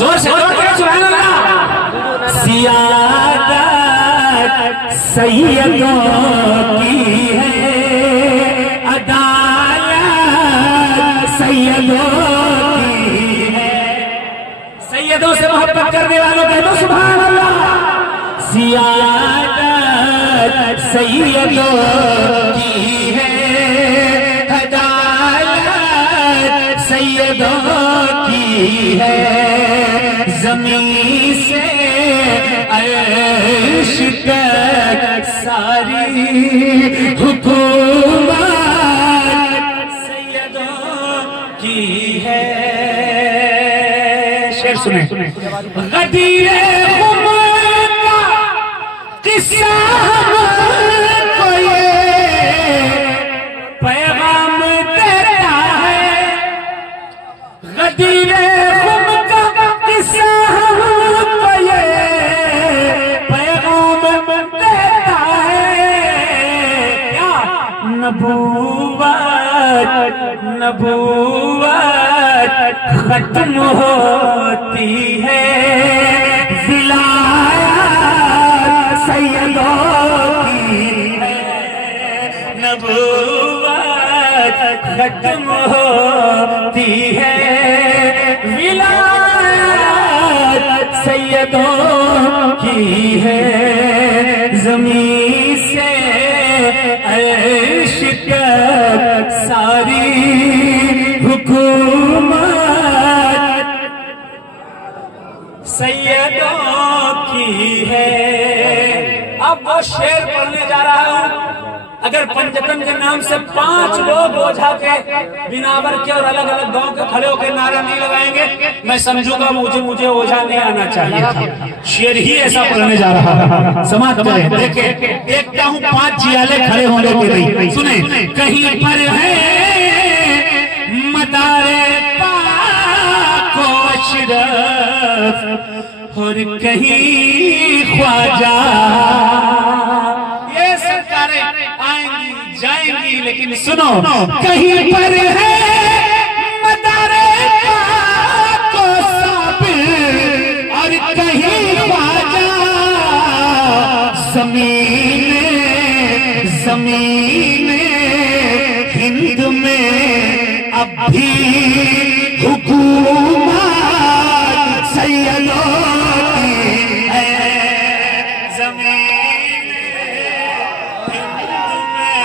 जोर से जोर से सुभान अल्लाह। सियादत सैयदों की है, अदालत सैयदों की है। सैयदों से मोहब्बत करने वालों कह दो सुभान अल्लाह। सियादत सैयदों की है, अदालत सैयदों की है। जमीन से अर्श तक सारी हुकूमत सैयदों की है। शेर सुने। गदीरे का किस्सा हमको ये पैगाम देता है। गदीरे का किस्सा हमको ये पैगाम देता है। क्या नबूवत नबूवत खत्म होती है, विलायत सैयदों की है। नबूवत खत्म होती है, विलायत सैयदों की है। जमीन से अर्श तक सारी हुकूमत सैयदों की है। अब वो शेर पढ़ने जा रहा हूं। अगर पंचतन के नाम से 5 लोग ओझा के, बिनावर के और अलग अलग गांव के खड़े होकर नारा नहीं लगाएंगे, मैं समझूंगा मुझे ओझा नहीं आना चाहिए था। शेर ही ऐसा पढ़ने जा रहा है। समाप्त करें। देखे देखता हूं 5 जियाले खड़े होने के लिए। सुने। कहीं पर है मदारे पाक व अशरफ और कहीं ख्वाजा। ये सरकारें आएंगी जाएंगी, लेकिन सुनो। कहीं पर है मदारे पाक व साबिर और कहीं ख्वाजा। जमीन हिंद में अब भी हुकूमत सैयदों की है। जमीन हिंद में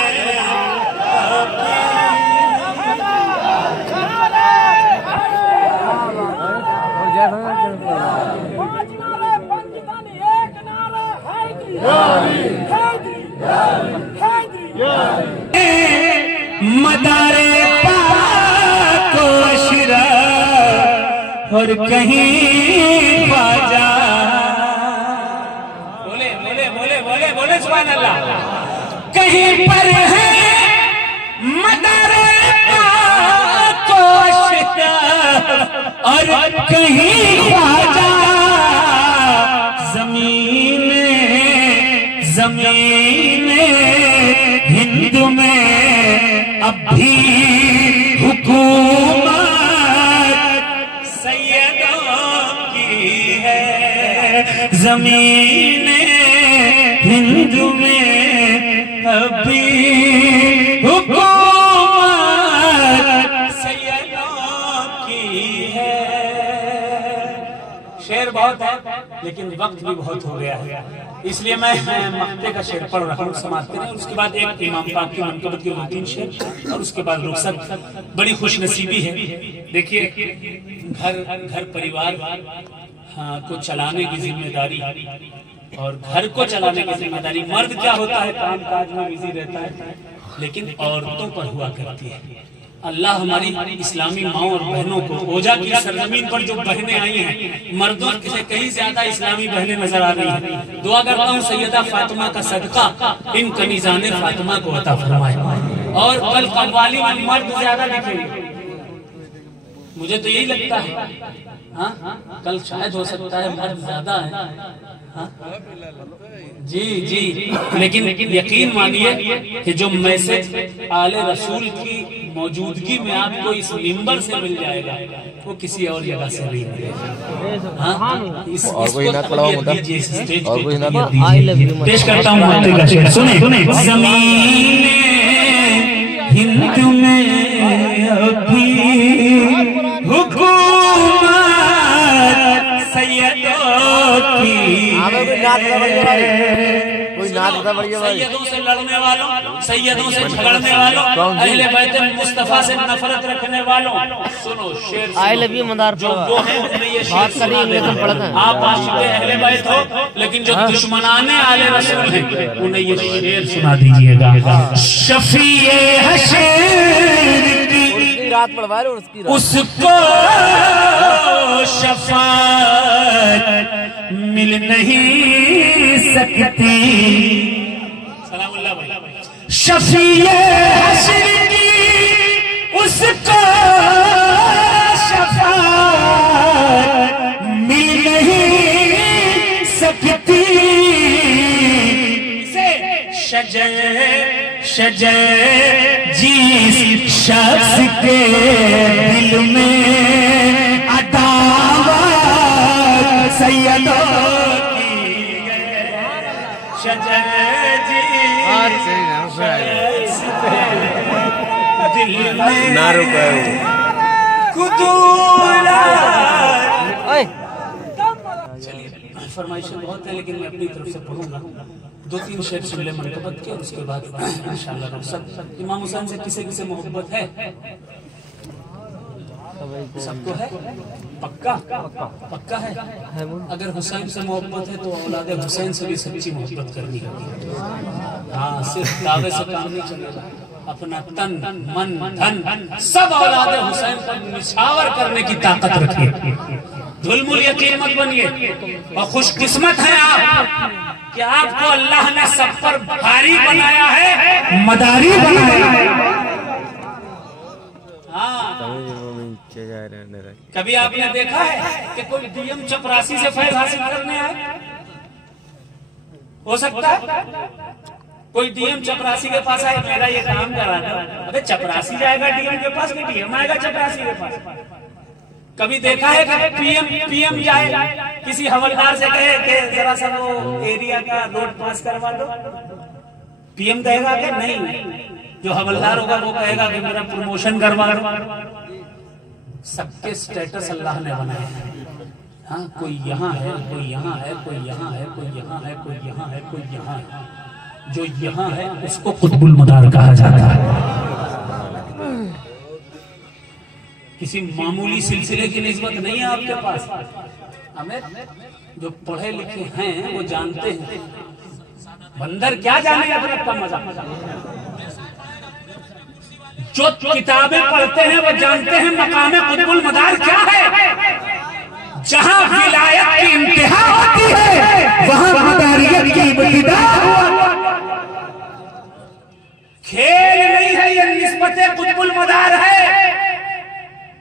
मदारे पाक व अशरफ और कहीं ख्वाजा। बोले बोले बोले बोले बोले सुभान अल्लाह। कहीं पर है मदारे पाक व अशरफ और कहीं ख्वाजा। जमीन हिंद में अब भी हुकूमत सैयदों की है। जमीन हिंद में अब भी हुकूमत सैयदों की है। शेर बहुत है, लेकिन वक्त भी बहुत हो गया है, इसलिए मैं मक्ते का शेर पढ़ रहा हूँ। समाप्त करें। उसके बाद एक इमाम पाक की मनक़बत के 2-3 शेर और उसके बाद रुखसत। बड़ी खुशनसीबी है। देखिए, घर परिवार को चलाने की जिम्मेदारी और घर को चलाने की जिम्मेदारी मर्द क्या होता है, काम काज में बिजी रहता है, लेकिन औरतों पर हुआ करती है। अल्लाह हमारी इस्लामी माओ और बहनों को, ओझा की सरजमीन पर जो बहनें आई हैं, मर्दों से कहीं ज्यादा इस्लामी बहनें नजर आ रही हैं। दुआ करता हूँ सैयदा फातिमा का सदका इन कनीज़ाने फातिमा को अता फरमाए। और कल कव्वाली में मर्द ज्यादा दिखेंगे, मुझे तो यही लगता है। हाँ, कल शायद हो सकता है मर्द ज्यादा है। हाँ? जी जी, लेकिन यकीन मानिए कि जो मैसेज आले रसूल की मौजूदगी में आपको इस मिंबर से मिल जाएगा, वो किसी और जगह से नहीं मिलेगा। हाँ, पेश करता हूँ माते का शेर, सुने ज़मीन हिंद में अभी हुकूमत सैयदों की, सैयदों से लड़ने वालों, सैयदों से झगड़ने वालों, अहले बैत मुस्तफा से नफरत रखने वालों, सुनो शेर जो वो है उन्हें ये शेर सुना देना। आप आशिक़े अहले बैत हो, लेकिन जो दुश्मनाने आले रसूल हैं उन्हें ये शेर सुना दीजिएगा। शफ़ीए हशर की रात पढ़वा लो, उसको शफ़ाअत मिल नहीं सकती। सलामुल्लाह भाई। शफ़ीए हशर की उसको शफ़ाअत मिल नहीं सकती। शजर जिस शख्स के दिल में अदावत सैयदों की, शजर जिस दिल में ना रुका फरमाइशें बहुत है, लेकिन मैं अपनी तरफ से पढ़ूंगा। 2-3 शेर सुन ले मनकबत के, उसके बाद इंशाअल्लाह रुखसत। इमाम हुसैन से किसे किसे मोहब्बत है? सबको है? पक्का है? अगर हुसैन से मोहब्बत है तो औलाद हुसैन से भी सच्ची मोहब्बत करनी होगी। हाँ, सिर्फ दावे से काम नहीं चलेगा, अपना तन मन धन सब औलाद हुसैन पर निछावर करने की ताकत रखिए। धुलमुल यकीन मत बनिए, और खुशकिस्मत है आप कि आपको अल्लाह ने सब पर भारी बनाया है, मदारी बनाया है। हाँ, कभी आपने देखा है कि कोई डीएम चपरासी से फैज हासिल करने आए? हो सकता है कोई डीएम चपरासी के पास आए, मेरा ये काम करा था। अबे चपरासी जाएगा डीएम के पास, कि डीएम आएगा चपरासी के पास? कभी देखा है कि पीएम जाए किसी हवलदार से कहे कि जरा सा वो एरिया का रोड पास करवा दो? पीएम कहेगा कि नहीं, जो हवलदार होगा वो कहेगा कि मेरा प्रमोशन करवा दो। सबके स्टेटस अल्लाह ने बनाए हैं। हाँ, कोई यहाँ है, कोई यहाँ है, कोई यहाँ है, कोई यहाँ है, कोई यहाँ है, कोई यहाँ है। जो यहाँ है उसको कुतुबुल मदार कहा जाता है। किसी मामूली सिलसिले की निस्बत नहीं है आपके पास। हमें जो पढ़े लिखे हैं वो जानते हैं बंदर क्या जानेगा फिर अपना मजा। जो किताबें पढ़ते हैं वो जानते हैं मकामे कुतुबुल मदार क्या है। जहां विलायत की इंतहा होती है वहां मदारियत की इब्तिदा। खेल नहीं है ये, निस्बत कुतुबुल मदार है।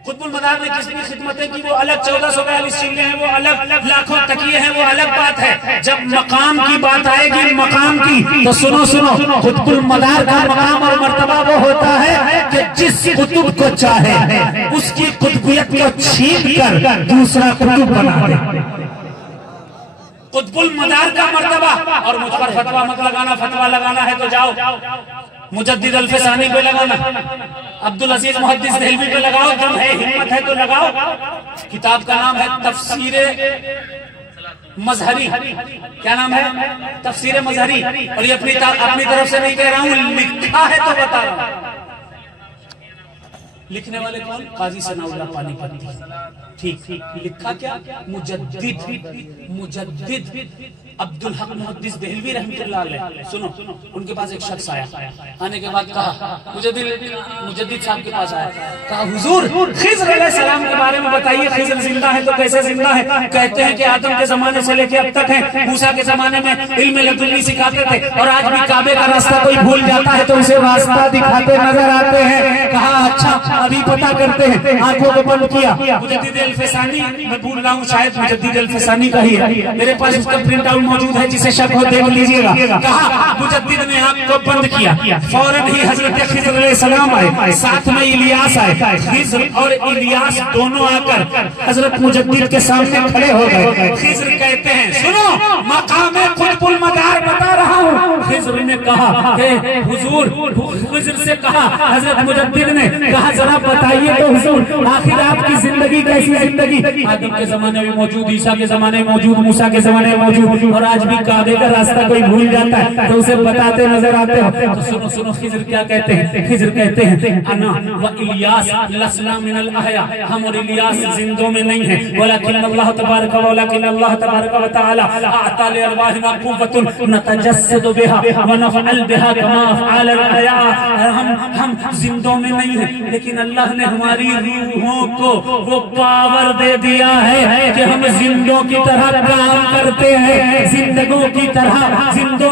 कुतुबुल मदार ने जितनी खिदमतें की वो अलग, 1442 चिल्ले हैं वो अलग, लाखों तकिए हैं वो अलग बात है। जब मकाम की बात आएगी मकाम की, तो सुनो सुनो, कुतुबुल मदार का मकाम और मर्तबा वो होता है कि जिस कुतुब को चाहे उसकी कुतुबियत को छीन कर दूसरा कुतुब बना दे। कुतुबुल मदार का मर्तबा। और मुझ पर फतवा मत लगाना, फतवा लगाना है तो जाओ मुजद्दिद अल-फ़सानी पे लगाना, अब्दुल अजीज मुहद्दिस देहलवी पे लगाओ, दम है हिम्मत है तो लगाओ। किताब का नाम है तफसीरे मजहरी। क्या नाम है? तफसीरे मजहरी। और ये अपनी तरफ से नहीं कह रहा हूँ, लिखा है तो बता रहा हूँ। लिखने वाले कौन? काजी सनाउल्लाह पानीपती। ठीक, लिखा क्या? मुजद्दिद अब्दुल हक मुहद्दिस देहलवी रहमतुल्लाह अलैह। सुनो, उनके पास एक शख्स आया, आने के बाद कहा, मुजद्दिद साहब के पास आया, कहा हुजूर खिज़्र अलैहिस्सलाम के बारे में बताइए, खिज़्र जिंदा है तो कैसे जिंदा है? कहते हैं कि आदम के जमाने से लेके अब तक है, मूसा के जमाने में इल्म लदुन्नी सिखाते थे, और आज भी काबे का रास्ता कोई भूल जाता है तो उसे रास्ता दिखाते नजर आते हैं। कहा अच्छा, अभी पता करते हैं। आंखों को बंद किया, मुजद्दिद अल-फसानी, मैं भूल रहा हूँ शायद मुजद्दिद अल-फसानी का ही है, मेरे पास उसका प्रिंट आउट मौजूद है, जिसे शक हो देख लीजिएगा। कहा मुजद्दिद ने आपको बंद किया, फौरन ही हजरत खिज़्र अलैहिस्सलाम आए, साथ में इलियास आए। खिज़्र और इलियास दोनों आकर हजरत मुजद्दिद के सामने खड़े हो गए। खिज़्र कहते हैं सुनो, मकाम कुतुबुल मदार बता रहा हूँ। खिज़्र ने कहा हुजूर, खिज़्र से कहा हजरत मुजद्दिद ने कहा जरा बताइए तो हुजूर, आखिर आपकी जिंदगी कैसी जिंदगी? आदम के जमाने में मौजूद, ईसा के जमाने में मौजूद, मूसा के जमाने में मौजूद, और आज भी काबे का रास्ता कोई भूल जाता है तो उसे बताते नजर आते हो। तो सुनो सुनो खिज़्र क्या कहते हैं। खिज़्र कहते हैं अना व इलियास लसना मिनल अहया, हम और इलियास जिंदों में नहीं है, वलाकिन अल्लाह तबारक व तआला अता लि अरवाहिना कुव्वतुन नतजस्सदु बिहा व नफ़अल बिहा कमा अफ़अल अल अहया। हम जिंदों में नहीं है, लेकिन अल्लाह ने हमारी रूहों को वो पावर दे दिया है कि हम जिंदों की तरह काम करते हैं, जिंदगों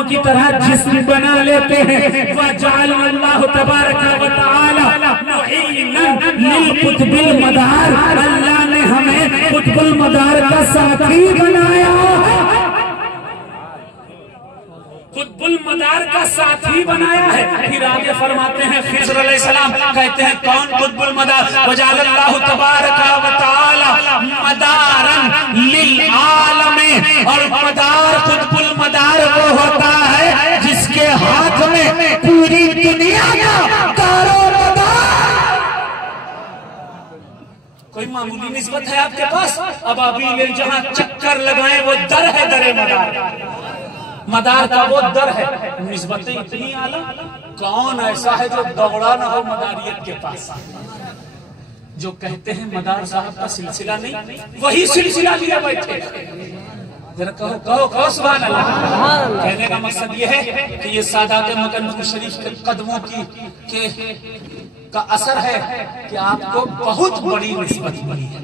की तरह जिस्म बना लेते हैं। वजअल अल्लाह तबारक व तआला मुईनन लिल कुतुबिल मदार, अल्लाह ने हमें कुतुबुल मदार का साथी बनाया, कुतुबुल मदार का साथी बनाया है। फिर आगे फरमाते हैं खिज़्र अलैहिस्सलाम कहते हैं कौन कुतुबुल मदार? वजअल अल्लाह तबारक व तआला मदारन लिल आलम, और मदार कुतुबुल मदार वो होता है जिसके हाथ में पूरी दुनिया का कारोबार। कोई मामूली निस्बत है आपके पास? अब अभी जहाँ चक्कर लगाए वो दर है, दरे मदार का वो दर है। निस्बतें इतनी आला, कौन ऐसा है जो दौड़ा ना हो मदारियत के पास? जो कहते हैं मदार साहब का सिलसिला नहीं, वही सिलसिला लिया बैठे। जरा कहो सुभान अल्लाह। कहने का मकसद ये है कि ये सादात मकन शरीफ के कदमों का असर है कि आपको बहुत बड़ी निस्बत मिली है,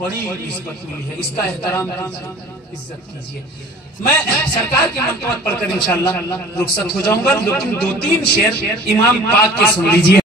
बड़ी निस्बत मिली है। इसका एहतराम कीजिए, इज्जत कीजिए। मैं सरकार की मकतूबात पढ़कर इंशाअल्लाह रुखसत हो जाऊंगा, लेकिन 2-3 शेर इमाम पाक के सुन लीजिए।